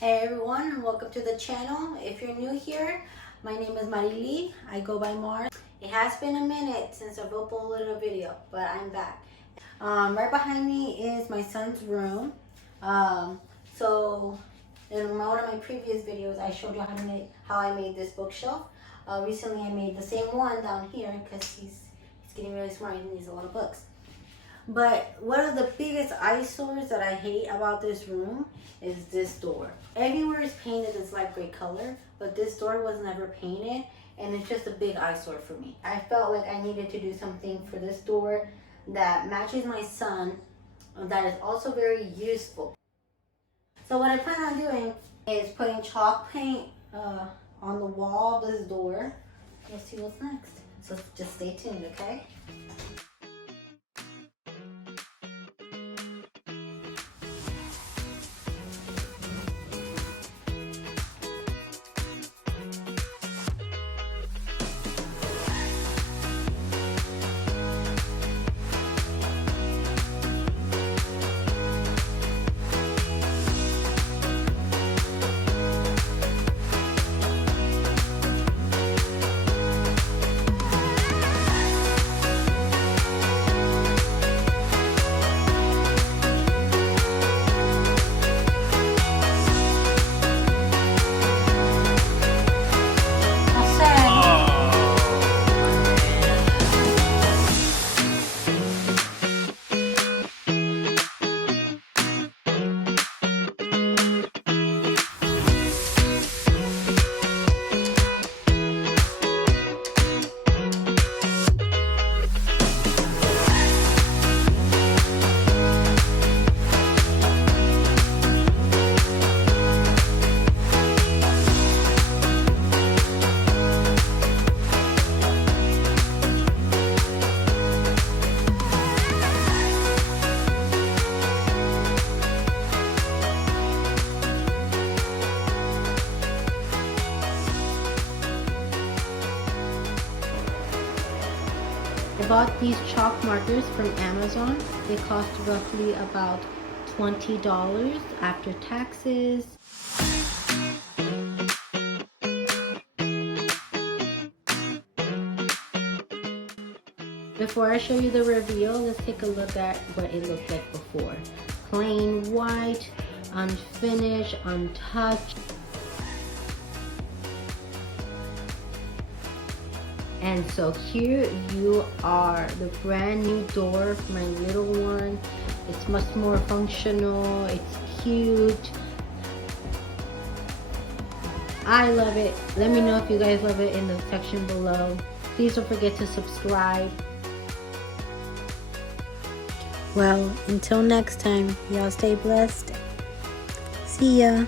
Hey everyone, and welcome to the channel. If you're new here, my name is Marily. I go by Mars. It has been a minute since I've uploaded a video, but I'm back. Right behind me is my son's room. So in one of my previous videos, I showed you how I made this bookshelf. Recently, I made the same one down here because he's getting really smart. He needs a lot of books. But one of the biggest eyesores that I hate about this room is this door. Everywhere is painted this light gray color, but this door was never painted, and it's just a big eyesore for me. I felt like I needed to do something for this door that matches my son, that is also very useful. So what I plan on doing is putting chalk paint on the wall of this door. You'll see what's next. So just stay tuned, okay? I bought these chalk markers from Amazon. They cost roughly about $20 after taxes. Before I show you the reveal, let's take a look at what it looked like before. Plain white, unfinished, untouched. And so here you are, the brand new door for my little one. It's much more functional, it's cute. I love it. Let me know if you guys love it in the section below. Please don't forget to subscribe. Well, until next time, y'all stay blessed. See ya.